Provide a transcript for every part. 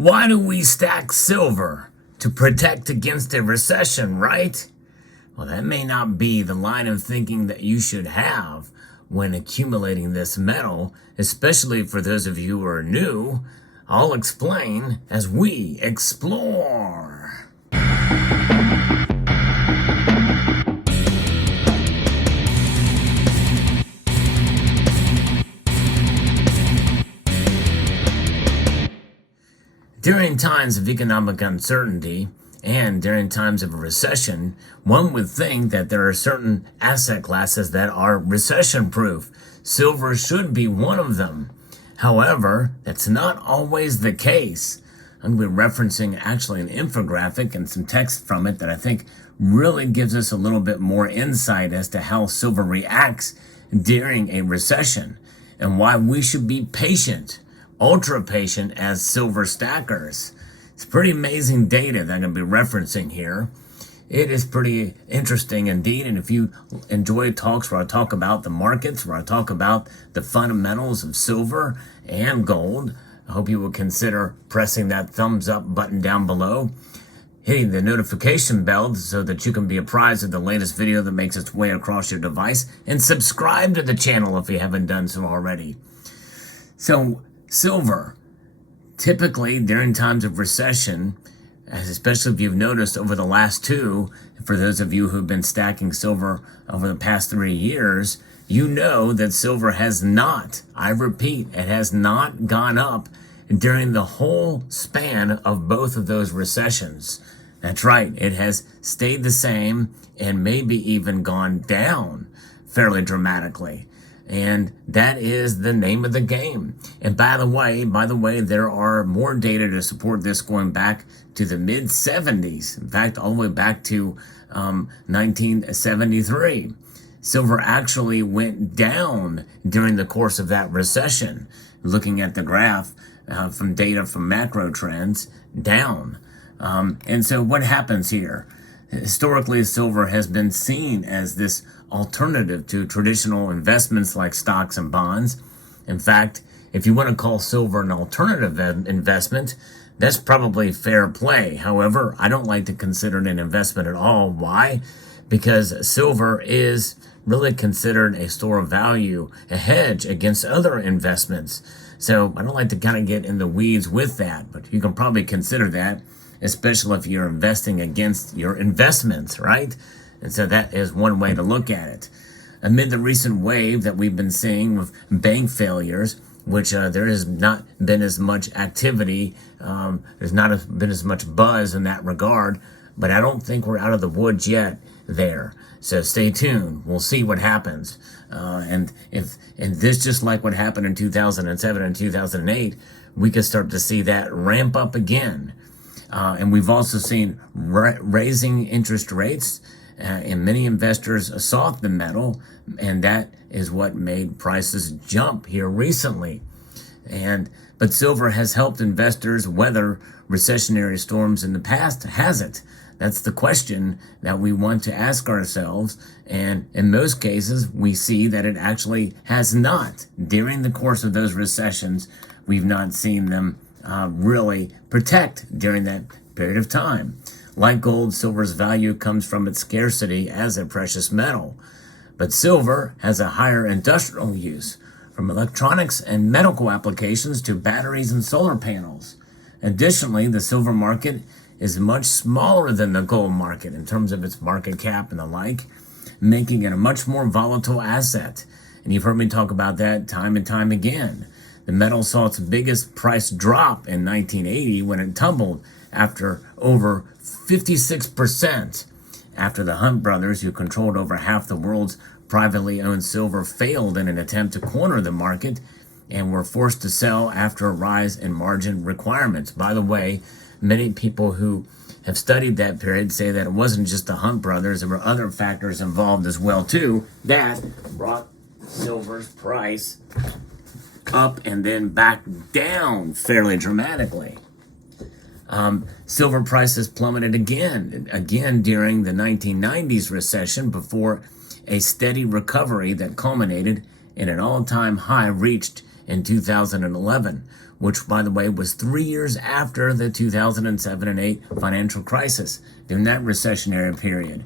Why do we stack silver? To protect against a recession, right? Well, that may not be the line of thinking that you should have when accumulating this metal, especially for those of you who are new. I'll explain as we explore. During times of economic uncertainty and during times of a recession, one would think that there are certain asset classes that are recession-proof. Silver should be one of them. However, that's not always the case. I'm going to be referencing actually an infographic and some text from it that I think really gives us a little bit more insight as to how silver reacts during a recession and why we should be patient. Ultra patient as silver stackers. It's pretty amazing data that I'm going to be referencing here. It is pretty interesting indeed, and if you enjoy talks where I talk about the markets, where I talk about the fundamentals of silver and gold, I hope you will consider pressing that thumbs up button down below, hitting the notification bell so that you can be apprised of the latest video that makes its way across your device, and subscribe to the channel if you haven't done so already. So, silver, typically during times of recession, especially if you've noticed over the last two, for those of you who've been stacking silver over the past 3 years, you know that silver has not, I repeat, it has not gone up during the whole span of both of those recessions. That's right, it has stayed the same and maybe even gone down fairly dramatically. And that is the name of the game. And by the way, there are more data to support this going back to the mid-70s. In fact, all the way back to 1973. Silver actually went down during the course of that recession. Looking at the graph from data from macro trends, down. And so what happens here? Historically, silver has been seen as this alternative to traditional investments like stocks and bonds. In fact, if you want to call silver an alternative investment, that's probably fair play. However, I don't like to consider it an investment at all. Why? Because silver is really considered a store of value, a hedge against other investments. So I don't like to kind of get in the weeds with that, but you can probably consider that, especially if you're investing against your investments, right? And so that is one way to look at it. Amid the recent wave that we've been seeing with bank failures, which there has not been as much activity, there's not been as much buzz in that regard, but I don't think we're out of the woods yet there. So stay tuned. We'll see what happens. And this, just like what happened in 2007 and 2008, we could start to see that ramp up again. And we've also seen raising interest rates, and many investors sought the metal, and that is what made prices jump here recently. But silver has helped investors weather recessionary storms in the past, has it? That's the question that we want to ask ourselves, and in most cases, we see that it actually has not. During the course of those recessions, we've not seen them really protect during that period of time. Like gold, silver's value comes from its scarcity as a precious metal. But silver has a higher industrial use, from electronics and medical applications to batteries and solar panels. Additionally, the silver market is much smaller than the gold market in terms of its market cap and the like, making it a much more volatile asset. And you've heard me talk about that time and time again. The metal saw its biggest price drop in 1980 when it tumbled after over 56% after the Hunt brothers, who controlled over half the world's privately owned silver, failed in an attempt to corner the market and were forced to sell after a rise in margin requirements. By the way, many people who have studied that period say that it wasn't just the Hunt brothers, there were other factors involved as well too that brought silver's price up and then back down fairly dramatically. Silver prices plummeted again during the 1990s recession before a steady recovery that culminated in an all-time high reached in 2011, which, by the way, was 3 years after the 2007 and 8 financial crisis, during that recessionary period.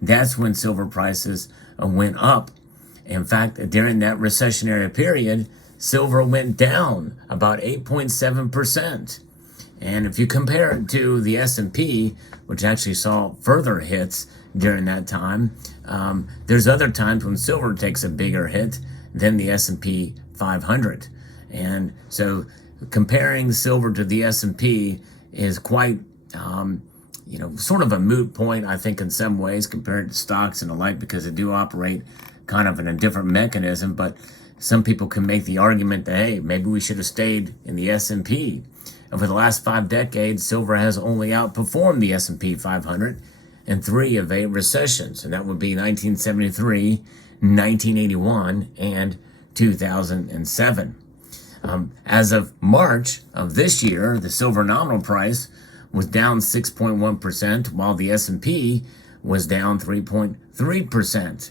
That's when silver prices went up. In fact, during that recessionary period, silver went down about 8.7%. And if you compare it to the S&P, which actually saw further hits during that time, there's other times when silver takes a bigger hit than the S&P 500. And so comparing silver to the S&P is quite, sort of a moot point, I think, in some ways, compared to stocks and the like, because they do operate kind of in a different mechanism. But some people can make the argument that, hey, maybe we should have stayed in the S&P. Over the last 5 decades, silver has only outperformed the S&P 500 in 3 of 8 recessions, and that would be 1973, 1981, and 2007. As of March of this year, the silver nominal price was down 6.1%, while the S&P was down 3.3%.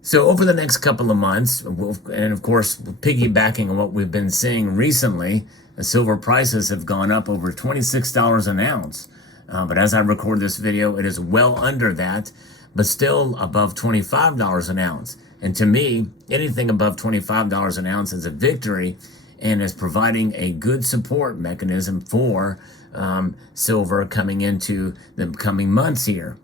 So over the next couple of months, and of course, piggybacking on what we've been seeing recently, the silver prices have gone up over $26 an ounce. But as I record this video, it is well under that, but still above $25 an ounce. And to me, anything above $25 an ounce is a victory and is providing a good support mechanism for silver coming into the coming months here.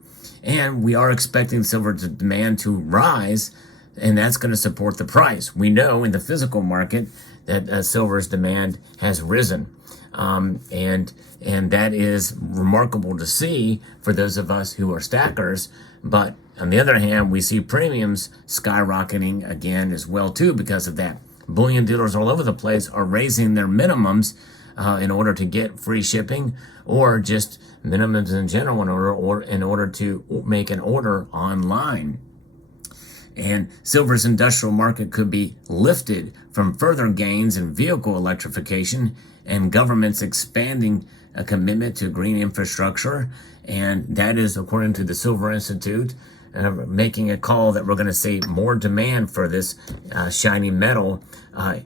And we are expecting silver demand to rise, and that's going to support the price. We know in the physical market that silver's demand has risen. And that is remarkable to see for those of us who are stackers. But on the other hand, we see premiums skyrocketing again as well too because of that. Bullion dealers all over the place are raising their minimums in order to get free shipping, or just minimums in general in order to make an order online. And silver's industrial market could be lifted from further gains in vehicle electrification and government's expanding a commitment to green infrastructure. And that is, according to the Silver Institute, making a call that we're going to see more demand for this shiny metal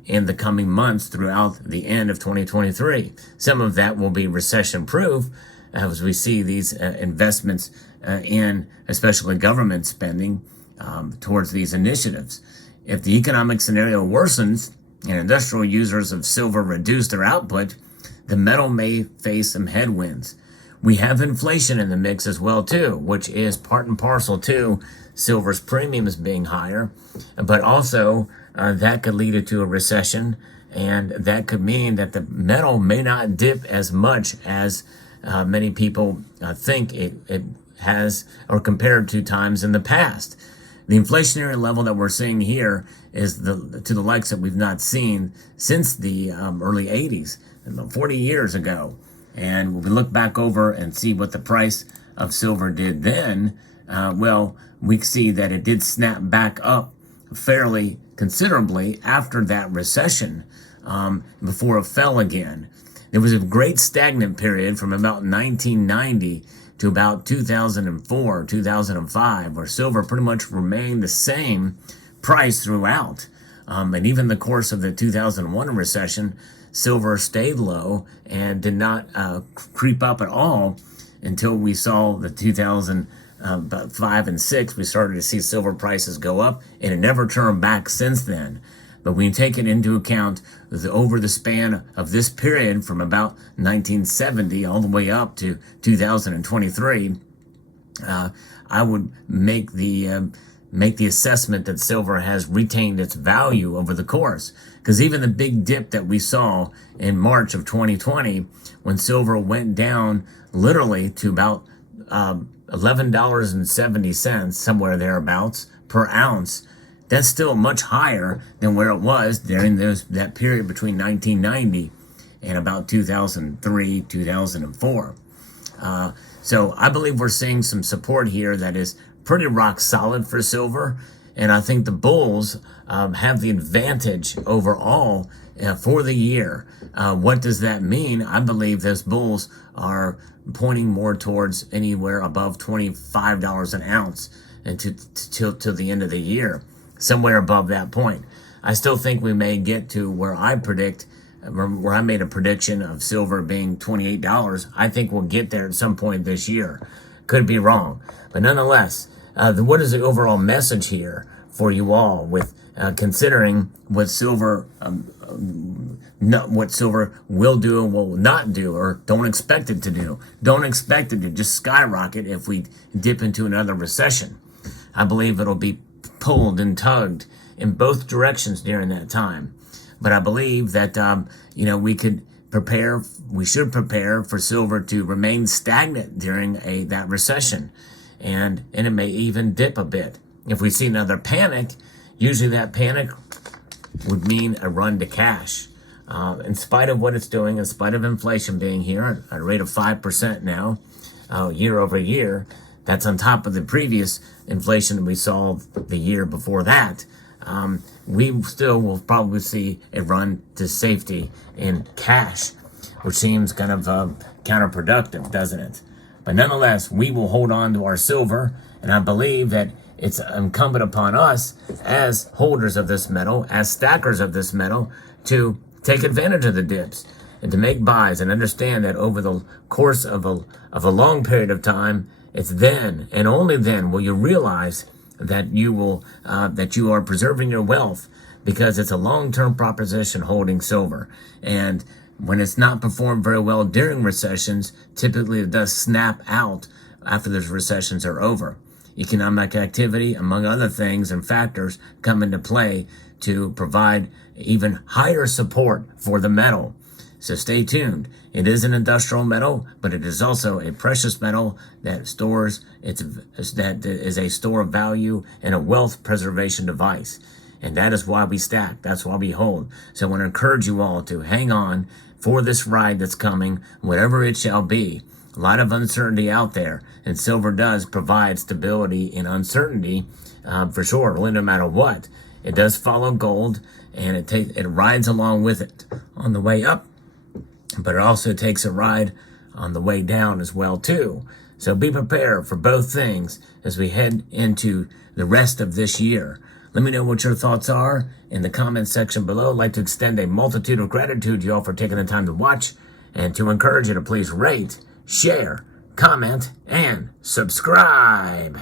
in the coming months throughout the end of 2023. Some of that will be recession-proof as we see these investments in especially government spending towards these initiatives. If the economic scenario worsens and industrial users of silver reduce their output, the metal may face some headwinds. We have inflation in the mix as well too, which is part and parcel to silver's premiums being higher, but also that could lead it to a recession, and that could mean that the metal may not dip as much as many people think it has, or compared to times in the past. The inflationary level that we're seeing here is to the likes that we've not seen since the early 80s, about 40 years ago. And when we look back over and see what the price of silver did then, we see that it did snap back up fairly considerably after that recession before it fell again. There was a great stagnant period from about 1990 to about 2004, 2005, where silver pretty much remained the same price throughout. And even the course of the 2001 recession, silver stayed low and did not creep up at all until we saw the 2005 and 6. We started to see silver prices go up, and it never turned back since then. But when you take it into account over the span of this period from about 1970 all the way up to 2023, I would make the assessment that silver has retained its value over the course. Because even the big dip that we saw in March of 2020, when silver went down literally to about $11.70, somewhere thereabouts, per ounce, that's still much higher than where it was during that period between 1990 and about 2003, 2004. So I believe we're seeing some support here that is pretty rock solid for silver. And I think the bulls have the advantage overall for the year. What does that mean? I believe those bulls are pointing more towards anywhere above $25 an ounce to the end of the year, somewhere above that point. I still think we may get to where I predict where I made a prediction of silver being $28. I think we'll get there at some point this year. Could be wrong, but nonetheless, what is the overall message here for you all with considering what silver what silver will do and will not do, or don't expect it to do? Don't expect it to just skyrocket if we dip into another recession. I believe it'll be pulled and tugged in both directions during that time. But I believe that we should prepare for silver to remain stagnant during that recession, and it may even dip a bit. If we see another panic, usually that panic would mean a run to cash. In spite of what it's doing, in spite of inflation being here at a rate of 5% now, year over year, that's on top of the previous inflation that we saw the year before that. We still will probably see a run to safety in cash, which seems kind of counterproductive, doesn't it? But nonetheless, we will hold on to our silver, and I believe that it's incumbent upon us as holders of this metal, as stackers of this metal, to take advantage of the dips and to make buys and understand that over the course of a long period of time, it's then and only then will you realize that you are preserving your wealth, because it's a long-term proposition holding silver. And when it's not performed very well during recessions, typically it does snap out after those recessions are over. Economic activity, among other things and factors, come into play to provide even higher support for the metal. So stay tuned. It is an industrial metal, but it is also a precious metal that that is a store of value and a wealth preservation device. And that is why we stack. That's why we hold. So I want to encourage you all to hang on for this ride that's coming, whatever it shall be. A lot of uncertainty out there, and silver does provide stability in uncertainty, for sure, really no matter what. It does follow gold, and it rides along with it on the way up, but it also takes a ride on the way down as well too. So be prepared for both things as we head into the rest of this year. Let me know what your thoughts are in the comment section below. I'd like to extend a multitude of gratitude to you all for taking the time to watch, and to encourage you to please rate, share, comment, and subscribe.